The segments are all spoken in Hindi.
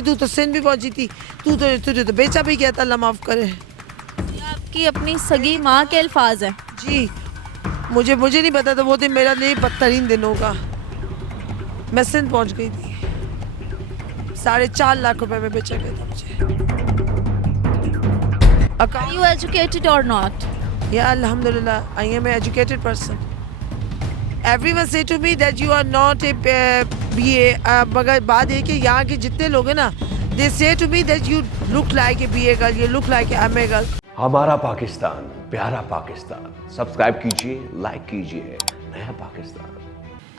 तू तो सिंध भी पहुंची थी, तुझे तो बेचा भी गया था, अल्लाह माफ़ करे। ये आपकी अपनी सगी माँ के अल्फाज हैं। जी, मुझे नहीं पता था, वो दिन मेरा लिए बदतरीन दिन होगा। मैं सिंध पहुंच गई थी, 4.5 लाख रुपए में बेचा गया था मुझे। Are you educated or not? Yeah, Alhamdulillah, I am an educated person. Everyone say to me that you are not a BA. मगर बात ये कि यहाँ के जितने लोग हैं ना, they say to me that you look like a BA girl, you look like a MA girl. हमारा पाकिस्तान, प्यारा पाकिस्तान। सब्सक्राइब कीजिए, लाइक कीजिए। नया पाकिस्तान।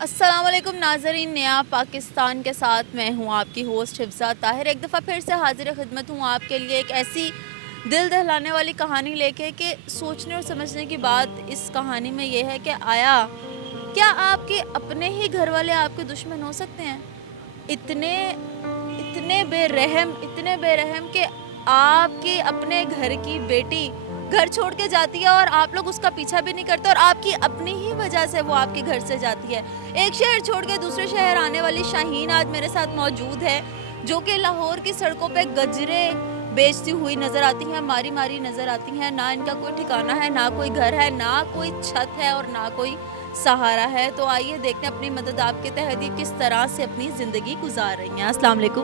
अस्सलाम वालेकुम नाज़रीन, नया पाकिस्तान के साथ मैं हूँ आपकी होस्ट हिफ्ज़ा ताहिर। एक दफ़ा फिर से हाजिर खिदमत हूँ आपके लिए एक ऐसी दिल दहलाने वाली कहानी लेके कि सोचने और समझने की बात इस कहानी में ये है कि आया क्या आपके अपने ही घर वाले आपके दुश्मन हो सकते हैं? इतने बेरहम कि आपके अपने घर की बेटी घर छोड़ के जाती है और आप लोग उसका पीछा भी नहीं करते और आपकी अपनी ही वजह से वो आपके घर से जाती है। एक शहर छोड़ के दूसरे शहर आने वाली शाहीन आज मेरे साथ मौजूद है, जो कि लाहौर की सड़कों पे गजरे बेचती हुई नज़र आती हैं, मारी नज़र आती हैं। ना इनका कोई ठिकाना है, ना कोई घर है, ना कोई छत है और ना कोई सहारा है। तो आइए देखते हैं अपनी मदद आपके तहत किस तरह से अपनी ज़िंदगी गुजार रही हैं। अस्सलाम वालेकुम।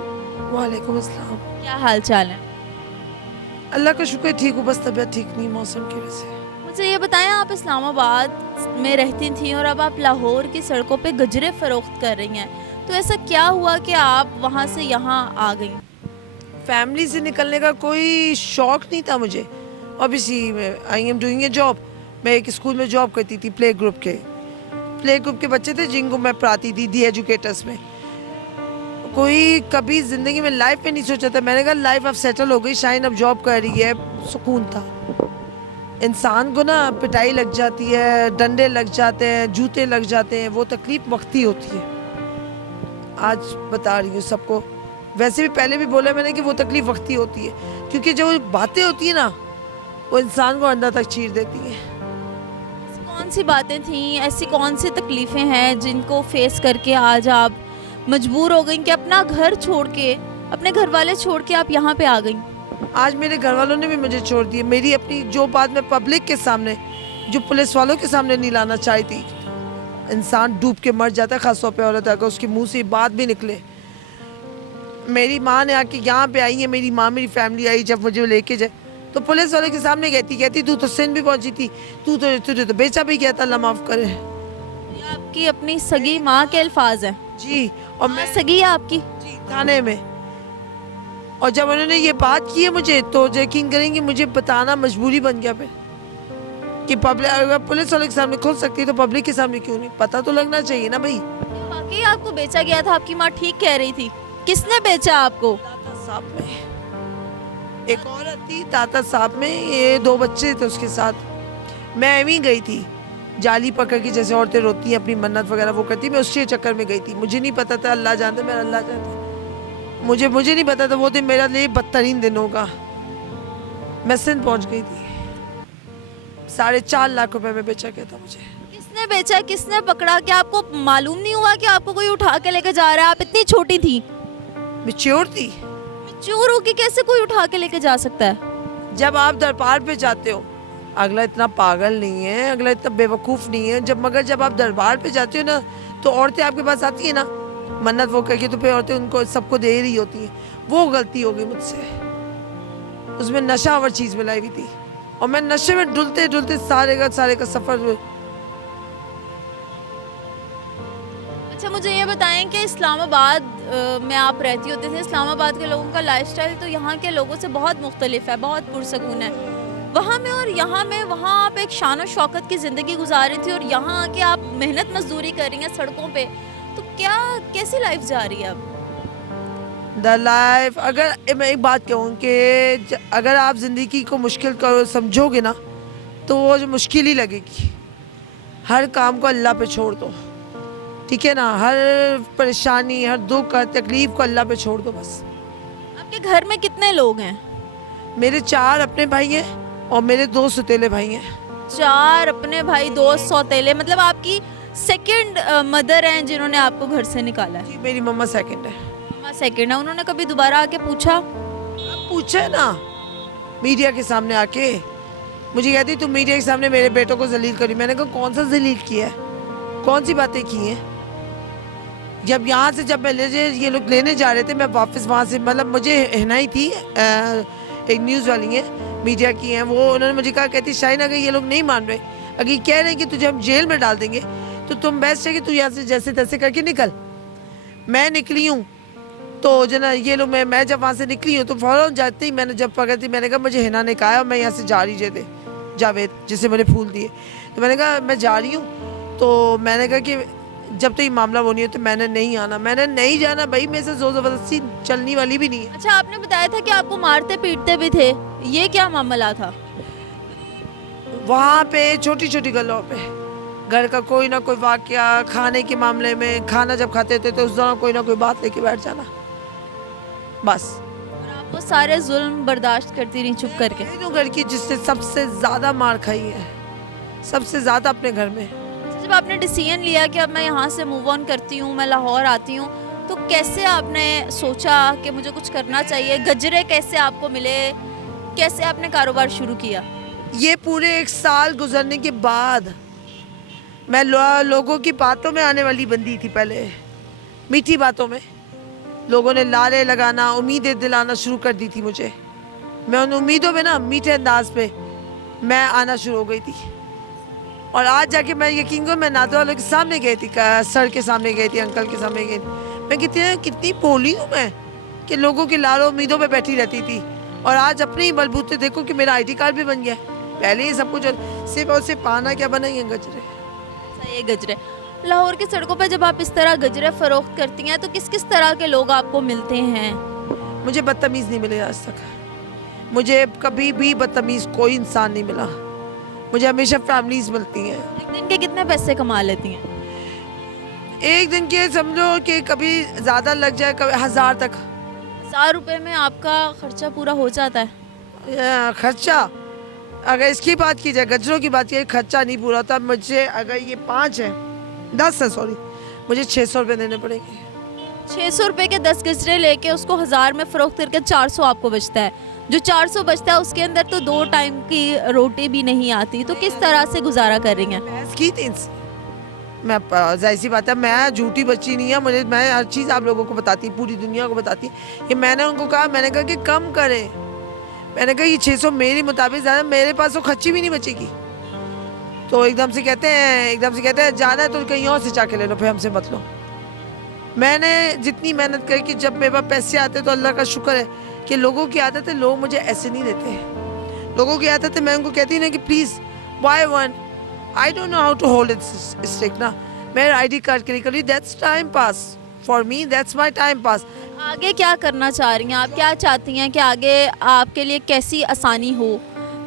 वालेकुम अस्सलाम। क्या हाल चाल है? अल्लाह का शुक्र ठीक हूँ, बस तबीयत ठीक नहीं मौसम की वजह से। मुझे ये बताएं, आप इस्लामाबाद में रहती थी और अब आप लाहौर की सड़कों पे गजरे फरोख्त कर रही हैं, तो ऐसा क्या हुआ कि आप वहाँ से यहाँ आ गई? फैमिली से निकलने का कोई शौक नहीं था मुझे। Obviously I am doing a job. मैं एक स्कूल में जॉब करती थी, प्ले ग्रुप के बच्चे थे जिनको मैं पढ़ाती थी, दी एजुकेटर्स में। कोई कभी ज़िंदगी में लाइफ में नहीं सोचा था। मैंने कहा लाइफ अब सेटल हो गई, शाइन अब जॉब कर रही है, सुकून था। इंसान को ना पिटाई लग जाती है, डंडे लग जाते हैं, जूते लग जाते हैं, वो तकलीफ़ वक्ती होती है। आज बता रही हूँ सबको, वैसे भी पहले भी बोला मैंने कि वो तकलीफ़ वक्ती होती है, क्योंकि जो बातें होती है ना वो इंसान को अंदर तक चीर देती हैं। कौन सी बातें थीं, ऐसी कौन सी तकलीफ़ें हैं जिनको फेस करके आज आप मजबूर हो गई कि अपना घर छोड़ के, अपने घर वाले छोड़ के आप यहाँ पे आ गई? आज मेरे घर वालों ने भी मुझे छोड़ दिया। मेरी अपनी जो बात मैं पब्लिक के सामने, जो पुलिस वालों के सामने नहीं लाना चाही थी, इंसान डूब के मर जाता है, खास तौर पर औरत, अगर उसके मुंह से बात भी निकले। मेरी माँ ने आके यहाँ पे आई है, मेरी माँ मेरी फैमिली आई, जब मुझे लेके जाए तो पुलिस वाले के सामने कहती तू तो सिंध भी पहुंची थी, तुझे तो बेचा भी गया था, अल्लाह माफ़ करे। ये आपकी अपनी सगी माँ के अल्फाज हैं? जी, और मैं सगी है आपकी? जी, थाने में। और जब उन्होंने ये बात की है मुझे, तो यकीन करेंगे मुझे बताना मजबूरी बन गया फिर कि पब्लिक, अगर पुलिस वाले के सामने खुल सकती है तो पब्लिक के सामने क्यों नहीं? पता तो लगना चाहिए ना भाई। वाकई आपको बेचा गया था? आपकी माँ ठीक कह रही थी? किसने बेचा आपको? ताता साहब में एक औरत थी, ताता साहब में, ये 2 बच्चे थे उसके साथ। मैं एवं ही गई थी, जाली पकड़ के, जैसे औरतें रोती हैं अपनी मन्नत वगैरह वो करती, मैं उसके चक्कर में गई थी। मुझे नहीं पता था, अल्लाह जानता, मेरा अल्लाह जानता, मुझे नहीं पता था वो दिन मेरा लिए बदतरीन दिन होगा। मैं सिंध पहुंच गई थी, 4.5 लाख रुपए में बेचा गया था मुझे। किसने बेचा, किसने पकड़ा? क्या आपको मालूम नहीं हुआ कि आपको कोई उठा के लेके जा रहा है? आप इतनी छोटी थी, मैच्योर थी। चोर होके कैसे कोई उठा के लेके जा सकता है? जब आप दरबार पे जाते हो, अगला इतना पागल नहीं है, अगला इतना बेवकूफ़ नहीं है, मगर जब आप दरबार पे जाते हो ना, तो औरतें आपके पास आती है ना मन्नत वो करके, तो फिर औरतें उनको सबको दे रही होती हैं। वो गलती हो गई मुझसे, उसमें नशावर चीज़ मिलाई हुई थी और मैं नशे में डुलते डुलते सारे का सफ़र। अच्छा, मुझे ये बताएं कि इस्लामाबाद में आप रहती होती थी, इस्लामाबाद के लोगों का लाइफस्टाइल तो यहाँ के लोगों से बहुत मुख्तलिफ है, बहुत पुरसकून है। वहाँ में और यहाँ में, वहाँ आप एक शान और शौकत की ज़िंदगी गुजार रही थी और यहाँ आके आप मेहनत मजदूरी कर रही हैं सड़कों पे, तो क्या कैसी लाइफ जा रही है अब? द लाइफ, अगर मैं एक बात कहूँ कि अगर आप ज़िंदगी को मुश्किल करो समझोगे ना, तो वो जो मुश्किल ही लगेगी। हर काम को अल्लाह पे छोड़ दो, ठीक है ना? हर परेशानी, हर दुख, हर तकलीफ को अल्लाह पे छोड़ दो बस। आपके घर में कितने लोग हैं? मेरे 4 अपने भाई हैं और मेरे 2 सौतेले भाई हैं। 4 अपने भाई, 2 सौतेले, मतलब आपकी सेकंड मदर हैं जिन्होंने आपको घर से निकाला है? जी, मेरी मम्मा सेकंड है। मम्मा सेकंड है, उन्होंने कभी दोबारा आके पूछा? पूछे ना मीडिया के सामने आके, मुझे कहती तुम मीडिया के सामने मेरे बेटों को जलील करी। मैंने कहा कौन सा जलील किया है, कौन सी बातें की हैं? जब यहाँ से जब ये लोग लेने जा रहे थे, मैं वापस वहाँ से, मतलब मुझे हिनाई थी, एक न्यूज़ वाली है, मीडिया की हैं, वो उन्होंने मुझे कहा, कहती शाहीन अगर ये लोग नहीं मान रहे, अगर ये कह रहे हैं कि तुझे हम जेल में डाल देंगे, तो तुम बेस्ट है कि तू यहाँ से जैसे तैसे करके निकल। मैं निकली हूँ तो जना ये लोग, मैं जब वहाँ से निकली हूँ तो फ़ौरन जाते ही मैंने जब पकड़ती, मैंने कहा मुझे हिना ने कहा है और मैं यहाँ से जा रही थे, जावेद जिसे मैंने फूल दिए, तो मैंने कहा मैं जा रही हूँ। तो मैंने कहा कि जब तक ये मामला वो नहीं हो तो मैंने नहीं आना, मैंने नहीं जाना भाई, मेरे से ज़ोर ज़बरदस्ती चलने वाली भी नहीं है। अच्छा, आपने बताया था कि आपको मारते पीटते भी थे, ये क्या मामला था? वहाँ पे छोटी छोटी गलों पे घर का कोई ना कोई वाकया, खाने के मामले में, खाना जब खाते थे तो उस दौरान कोई ना कोई बात लेके बैठ जाना, बस। और आप वो सारे जुल्म बर्दाश्त करती रही चुप करके? तो घर की जिससे सबसे ज़्यादा मार खाई है, सबसे ज़्यादा अपने घर में। जब आपने डिसीजन लिया कि अब मैं यहाँ से मूव ऑन करती हूँ, मैं लाहौर आती हूँ, तो कैसे आपने सोचा कि मुझे कुछ करना चाहिए? गजरे कैसे आपको मिले, कैसे आपने कारोबार शुरू किया? ये पूरे 1 साल गुजरने के बाद मैं लोगों की बातों में आने वाली बंदी थी। पहले मीठी बातों में लोगों ने लारे लगाना, उम्मीदें दिलाना शुरू कर दी थी मुझे। मैं उन उम्मीदों में ना मीठे अंदाज पे मैं आना शुरू हो गई थी। और आज जाके मैं यकीन करो, मैं नाते वालों के सामने गई थी, सर के सामने गई थी, अंकल के सामने गई थी। मैं कितनी भोली हूँ मैं कि लोगों की लारों उम्मीदों पे बैठी रहती थी, और आज अपने ही बलबूते देखो कि मेरा ID कार्ड भी बन गया। पहले ही सब कुछ सिर्फ और सिर्फ पाना क्या बना, ये गजरे। अच्छा, ये गजरे। लाहौर की सड़कों पर जब आप इस तरह गजरे फरोख्त करती हैं तो किस किस तरह के लोग आपको मिलते हैं? मुझे बदतमीज़ नहीं मिले आज तक, मुझे कभी भी बदतमीज़ कोई इंसान नहीं मिला। मुझे हमेशा फैमिलीज मिलती हैं। एक दिन के कितने पैसे कमा लेती हैं? एक दिन के समझो कि कभी ज़्यादा लग जाए, कभी 1000 तक। 1000 रुपये में आपका खर्चा पूरा हो जाता है? खर्चा अगर इसकी बात की जाए, गजरों की बात की जाए, खर्चा नहीं पूरा होता मुझे। अगर ये 5 है, 10 है सॉरी, मुझे 600 रुपये देने पड़ेंगे। 600 रुपये के 10 गजरे लेके उसको 1000 में फरोख्त करके 400 आपको बचता है। जो 400 बचता है उसके अंदर तो 2 टाइम की रोटी भी नहीं आती, तो किस तरह से गुजारा कर रही हैं? बहस की थी इनसे, मैं जाहिर सी बात है, मैं झूठी बच्ची नहीं है, मैं हर चीज़ आप लोगों को बताती, पूरी दुनिया को बताती। ये मैंने उनको कहा, मैंने कहा कि कम करें, मैंने कहा ये 600 मेरे मुताबिक ज़्यादा, मेरे पास तो खर्ची भी नहीं बचेगी। तो एकदम से कहते हैं जाना है तो कहीं और से चाके ले लो, फिर हमसे मत लो। मैंने जितनी मेहनत करी कि जब मेरे पास पैसे आते तो अल्लाह का शुक्र है कि लोगों की आदत है, लोग मुझे ऐसे नहीं देते हैं। लोगों की आदत है, मैं उनको कहती ना कि please buy one, I don't know how to hold it stick ना, मेरा ID कार्ड के लिए करी, that's time pass for me, that's my time pass. आगे क्या करना चाह रही हैं आप? क्या चाहती हैं कि आगे आपके लिए कैसी आसानी हो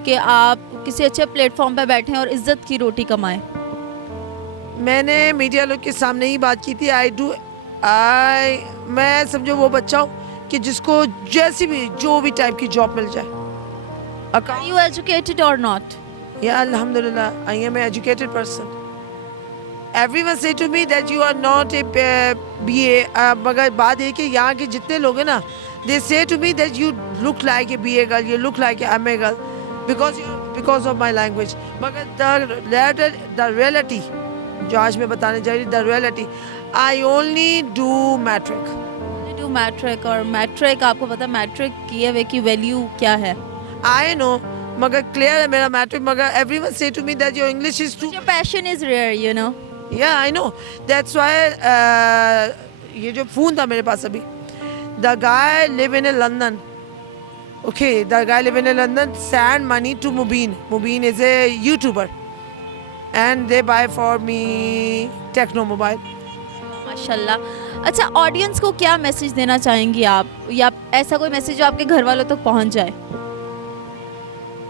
कि आप किसी अच्छे प्लेटफॉर्म पर बैठें और इज्जत की रोटी कमाएं? मैंने मीडिया लोग के सामने ही बात की थी, मैं समझो वो बच्चा हूँ कि जिसको जैसी भी जो भी टाइप की जॉब मिल जाए। Are you educated or not? Yeah, Alhamdulillah, I am an educated person. Everyone say to me that you are not a BA, मगर बात ये कि यहाँ के जितने लोग हैं ना, they say to me that you look like a BA girl, you look like a MA girl, because of my language. मगर the reality, जो आज मैं बताने जा रही, the reality, I only do matric. Do matric, और मैट्रिक आपको पता है मैट्रिक किए हुए की वैल्यू क्या है? I know, मगर clear है मेरा मैट्रिक, मगर everyone say to me that your English is too. Your passion is rare, you know. Yeah, I know. That's why ये जो फोन था मेरे पास अभी, the guy live in London. Okay, the guy live in London, send money to Mubin. Mubin is a YouTuber, and they buy for me Techno mobile. माशाल्लाह। अच्छा, ऑडियंस को क्या मैसेज देना चाहेंगी आप, या ऐसा कोई मैसेज जो आपके घर वालों तक पहुंच जाए?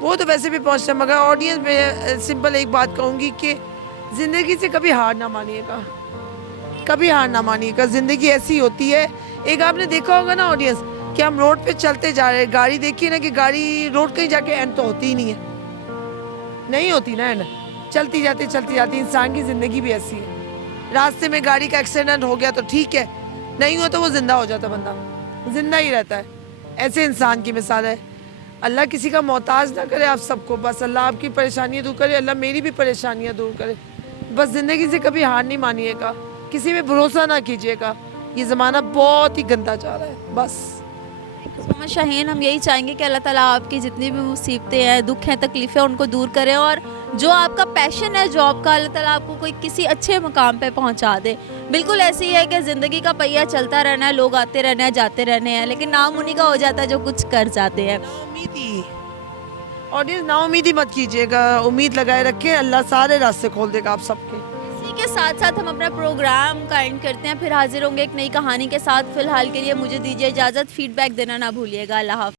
वो तो वैसे भी पहुंचता है, मगर ऑडियंस में सिंपल एक बात कहूँगी कि ज़िंदगी से कभी हार ना मानिएगा, कभी हार ना मानिएगा। ज़िंदगी ऐसी होती है, एक आपने देखा होगा ना ऑडियंस, कि हम रोड पे चलते जा रहे हैं, गाड़ी देखिए ना कि गाड़ी रोड कहीं जाके एंड तो होती ही नहीं है, नहीं होती ना एंड, चलती जाती। इंसान की ज़िंदगी भी ऐसी है, रास्ते में गाड़ी का एक्सीडेंट हो गया तो ठीक है, नहीं हुआ तो वो जिंदा हो जाता बंदा। जिंदा ही रहता है। ऐसे इंसान की मिसाल है। अल्लाह किसी का मोहताज ना करे आप सबको, बस अल्लाह आपकी परेशानियाँ दूर करे, अल्लाह मेरी भी परेशानियाँ दूर करे। बस ज़िंदगी से कभी हार नहीं मानिएगा, किसी पे भरोसा ना कीजिएगा, ये ज़माना बहुत ही गंदा जा रहा है। बस मोहम्मद शाहीन, हम यही चाहेंगे कि अल्लाह ताला आपकी जितनी भी मुसीबतें हैं, दुख हैं, तकलीफ़ें हैं, उनको दूर करें और जो आपका पैशन है जॉब का, अल्लाह ताला आपको कोई किसी अच्छे मुकाम पे पहुंचा दे। बिल्कुल ऐसी है कि ज़िंदगी का पहिया चलता रहना है, लोग आते रहना है, जाते रहने हैं, लेकिन नाम उन्हीं का हो जाता है जो कुछ कर जाते हैं। नाउमीदी, ऑडियंस नाउमीदी मत कीजिएगा, उम्मीद लगाए रखें, अल्लाह सारे रास्ते खोल देगा आप सबके। इसी के साथ साथ हम अपना प्रोग्राम का एंड करते हैं, फिर हाजिर होंगे एक नई कहानी के साथ। फिलहाल के लिए मुझे दीजिए इजाज़त, फीडबैक देना ना भूलिएगा। अल्लाह हाफ़िज़।